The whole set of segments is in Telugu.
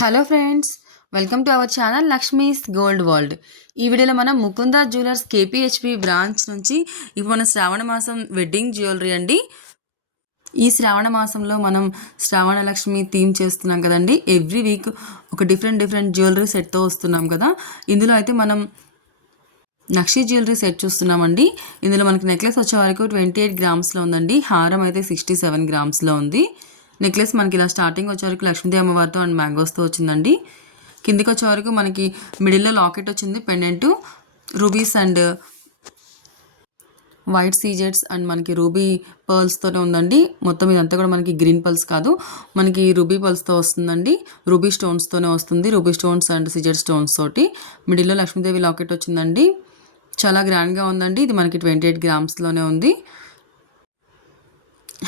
Hello friends, welcome to our channel Lakshmi's gold world. ఈ వీడియోలో మనం ముకుందా జ్యువెలర్స్ కేపీహెచ్పి బ్రాంచ్ నుంచి ఇప్పుడు మన శ్రావణ మాసం వెడ్డింగ్ జ్యువెలరీ అండి. ఈ శ్రావణ మాసంలో మనం శ్రావణ లక్ష్మి థీమ్ చేస్తున్నాం కదండి. ఎవ్రీ వీక్ ఒక డిఫరెంట్ జ్యువెలరీ సెట్తో వస్తున్నాం కదా. ఇందులో అయితే మనం నక్షి జ్యువెలరీ సెట్ చూస్తున్నామండి. ఇందులో మనకి నెక్లెస్ వచ్చే వరకు 28 గ్రామ్స్లో ఉందండి. హారం అయితే 67 గ్రామ్స్లో ఉంది. నెక్లెస్ మనకి ఇలా స్టార్టింగ్ వచ్చే వరకు లక్ష్మీదేవి అమ్మవారితో అండ్ మ్యాంగోస్తో వచ్చిందండి. కిందికి వచ్చే వరకు మనకి మిడిల్లో లాకెట్ వచ్చింది, పెండెంట్, రూబీస్ అండ్ వైట్ సీజెట్స్ అండ్ మనకి రూబీ పర్ల్స్తోనే ఉందండి. మొత్తం ఇదంతా కూడా మనకి గ్రీన్ పర్ల్స్ కాదు, మనకి రూబీ పర్ల్స్తో వస్తుందండి. రూబీ స్టోన్స్తోనే వస్తుంది, ruby stones and CZ stones తోటి. మిడిల్లో లక్ష్మీదేవి లాకెట్ వచ్చిందండి. చాలా గ్రాండ్గా ఉందండి. ఇది మనకి 28 గ్రామ్స్లోనే ఉంది.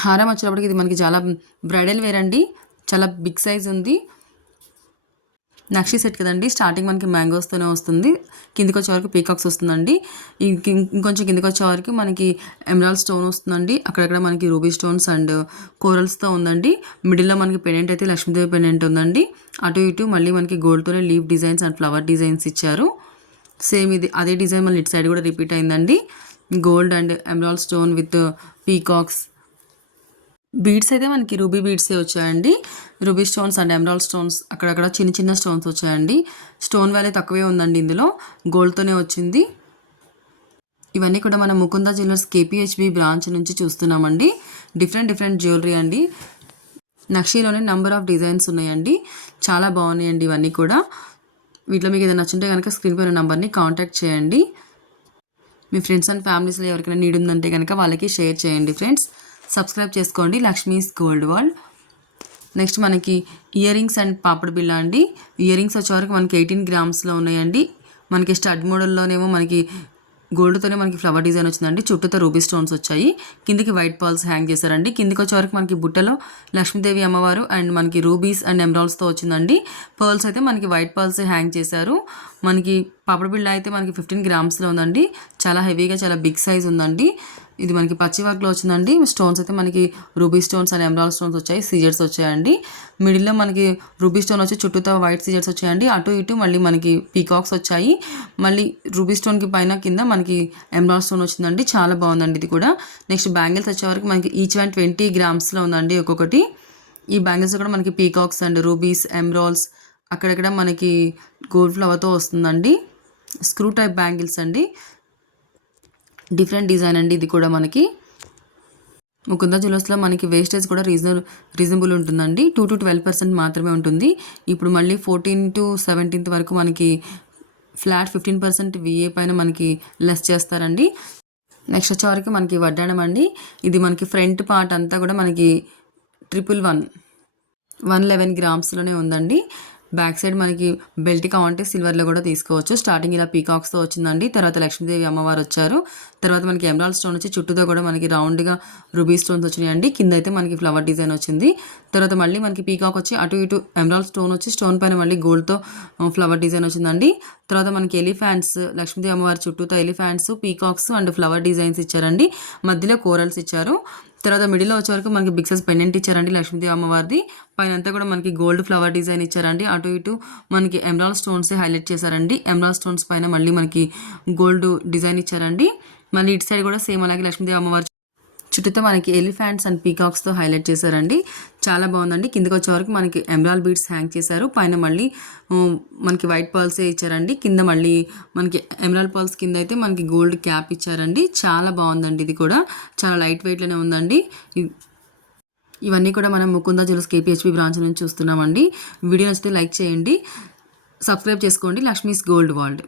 హారం వచ్చేటప్పటికి ఇది మనకి చాలా బ్రైడల్ వేర్ అండి. చాలా బిగ్ సైజ్ ఉంది. నక్షి సెట్ కదండి. స్టార్టింగ్ మనకి మ్యాంగోస్తోనే వస్తుంది. కిందికి వచ్చే వరకు పీకాక్స్ వస్తుందండి. ఇంకొంచెం కిందికి వచ్చే వరకు మనకి ఎమరాల్డ్ స్టోన్ వస్తుందండి. అక్కడక్కడ మనకి రూబీ స్టోన్స్ అండ్ కోరల్స్తో ఉందండి. మిడిల్లో మనకి పెండెంట్ అయితే లక్ష్మీదేవి పెండెంట్ ఉందండి. అటు ఇటు మళ్ళీ మనకి గోల్డ్తోనే leave designs and flower designs ఇచ్చారు. సేమ్ ఇది అదే డిజైన్ మళ్ళీ ఇటు సైడ్ కూడా రిపీట్ అయిందండి. Gold and emerald stone with peacocks. Beads అయితే మనకి రూబీ బీడ్సే వచ్చాయండి. Ruby stones and emerald stones అక్కడక్కడ చిన్న స్టోన్స్ వచ్చాయండి. స్టోన్ వాల్యూ తక్కువే ఉందండి. ఇందులో గోల్డ్తోనే వచ్చింది. ఇవన్నీ కూడా మనం ముకుందా జ్యువెలర్స్ కేపీహెచ్బి బ్రాంచ్ నుంచి చూస్తున్నామండి. డిఫరెంట్ జ్యువెలరీ అండి. నక్షీలోనే నెంబర్ ఆఫ్ డిజైన్స్ ఉన్నాయండి. చాలా బాగున్నాయండి ఇవన్నీ కూడా. వీటిలో మీకు ఏదైనా నచ్చుంటే కనుక స్క్రీన్ పైన నెంబర్ని కాంటాక్ట్ చేయండి. మీ ఫ్రెండ్స్ అండ్ ఫ్యామిలీస్లో ఎవరికైనా నీడ్ ఉందంటే కనుక వాళ్ళకి షేర్ చేయండి ఫ్రెండ్స్. సబ్స్క్రైబ్ చేసుకోండి లక్ష్మీస్ గోల్డ్ వరల్డ్. నెక్స్ట్ మనకి ఇయర్ రింగ్స్ అండ్ పాపడ్ బిళ్ళ అండి. ఇయర్ రింగ్స్ వచ్చే వరకు మనకి 18 గ్రామ్స్లో ఉన్నాయండి. మనకి స్టడ్ మోడల్లోనేమో మనకి గోల్డ్తోనే మనకి ఫ్లవర్ డిజైన్ వచ్చిందండి. చుట్టూతో రూబీ స్టోన్స్ వచ్చాయి. కిందికి వైట్ పర్ల్స్ హ్యాంగ్ చేశారండి. కిందికి వచ్చే వరకు మనకి బుట్టలో లక్ష్మీదేవి అమ్మవారు అండ్ మనకి రూబీస్ అండ్ ఎమరాల్డ్స్తో వచ్చిందండి. పర్ల్స్ అయితే మనకి వైట్ పర్ల్స్ హ్యాంగ్ చేశారు. మనకి పాపడ బిళ్ళ అయితే మనకి 15 గ్రామ్స్లో ఉందండి. చాలా హెవీగా చాలా బిగ్ సైజ్ ఉందండి. ఇది మనకి పచ్చి వర్క్లో వచ్చిందండి. స్టోన్స్ అయితే మనకి ruby stones and emerald stones వచ్చాయి, సీజర్స్ వచ్చాయండి. మిడిల్లో మనకి రూబీ స్టోన్ వచ్చి చుట్టూతో వైట్ సీజర్స్ వచ్చాయండి. అటు ఇటు మళ్ళీ మనకి పీకాక్స్ వచ్చాయి. మళ్ళీ రూబీ స్టోన్కి పైన కింద మనకి ఎమరాల్డ్ స్టోన్ వచ్చిందండి. చాలా బాగుందండి ఇది కూడా. నెక్స్ట్ బ్యాంగిల్స్ వచ్చే వరకు మనకి ఈచ్ వన్ 20 గ్రామ్స్లో ఉందండి ఒక్కొక్కటి. ఈ బ్యాంగిల్స్ కూడా మనకి పీకాక్స్ అండ్ రూబీస్, ఎమరాల్డ్స్, అక్కడక్కడ మనకి గోల్డ్ ఫ్లవర్తో వస్తుందండి. స్క్రూ టైప్ బ్యాంగిల్స్ అండి. డిఫరెంట్ డిజైన్ అండి ఇది కూడా. మనకి ముకుందా జ్యువెలర్స్లో మనకి వేస్టేజ్ కూడా రీజనబుల్ ఉంటుందండి. 2 to 12% మాత్రమే ఉంటుంది. ఇప్పుడు మళ్ళీ 14 to 17 వరకు మనకి ఫ్లాట్ 15% విఏ పైన మనకి లెస్ చేస్తారండి. నెక్స్ట్ వచ్చే వరకు మనకి వడ్డాణం అండి. ఇది మనకి ఫ్రంట్ పార్ట్ అంతా కూడా మనకి 111 గ్రామ్స్లోనే ఉందండి. బ్యాక్ సైడ్ మనకి బెల్ట్ కావాలంటే సిల్వర్లో కూడా తీసుకోవచ్చు. స్టార్టింగ్ ఇలా పీకాక్స్తో వచ్చిందండి. తర్వాత లక్ష్మీదేవి అమ్మవారు వచ్చారు. తర్వాత మనకి ఎమరాల్డ్ స్టోన్ వచ్చి చుట్టూతో కూడా మనకి రౌండ్గా రూబీ స్టోన్స్ వచ్చినాయండి. కింద అయితే మనకి ఫ్లవర్ డిజైన్ వచ్చింది. తర్వాత మళ్ళీ మనకి పీకాక్ వచ్చి అటు ఇటు ఎమరాల్డ్ స్టోన్ వచ్చి స్టోన్ పైన మళ్ళీ గోల్డ్తో ఫ్లవర్ డిజైన్ వచ్చిందండి. తర్వాత మనకి ఎలిఫాంట్స్, లక్ష్మీదేవి అమ్మవారి చుట్టూతో elephants, peacocks and flower designs ఇచ్చారండి. మధ్యలో కోరల్స్ ఇచ్చారు. తర్వాత మిడిల్లో వచ్చే వరకు మనకి బిగ్ సైజ్ పెండెంట్ ఇచ్చారండి లక్ష్మీదేవి అమ్మవారిది. పైన అంతా కూడా మనకి గోల్డ్ ఫ్లవర్ డిజైన్ ఇచ్చారండి. అటు ఇటు మనకి ఎమరాల్డ్ స్టోన్స్ హైలైట్ చేశారండి. ఎమరాల్డ్ స్టోన్స్ పైన మళ్ళీ మనకి గోల్డ్ డిజైన్ ఇచ్చారండి. మళ్ళీ ఇటు సైడ్ కూడా సేమ్ అలాగే లక్ష్మీదేవి అమ్మవారి చుట్టూతో మనకి ఎలిఫాంట్స్ అండ్ పీకాక్స్తో హైలైట్ చేశారండి. చాలా బాగుందండి. కిందకి వచ్చే వరకు మనకి ఎమరాల్డ్ బీడ్స్ హ్యాంగ్ చేశారు. పైన మళ్ళీ మనకి వైట్ పర్ల్సే ఇచ్చారండి. కింద మళ్ళీ మనకి ఎమరాల్డ్ పర్ల్స్ కింద అయితే మనకి గోల్డ్ క్యాప్ ఇచ్చారండి. చాలా బాగుందండి. ఇది కూడా చాలా లైట్ వెయిట్లోనే ఉందండి. ఇవన్నీ కూడా మనం ముకుందా జ్యువెలర్స్ కేపీహెచ్బి బ్రాంచ్ నుంచి చూస్తున్నామండి. వీడియో నచ్చితే లైక్ చేయండి, సబ్స్క్రైబ్ చేసుకోండి లక్ష్మీస్ గోల్డ్ వరల్డ్.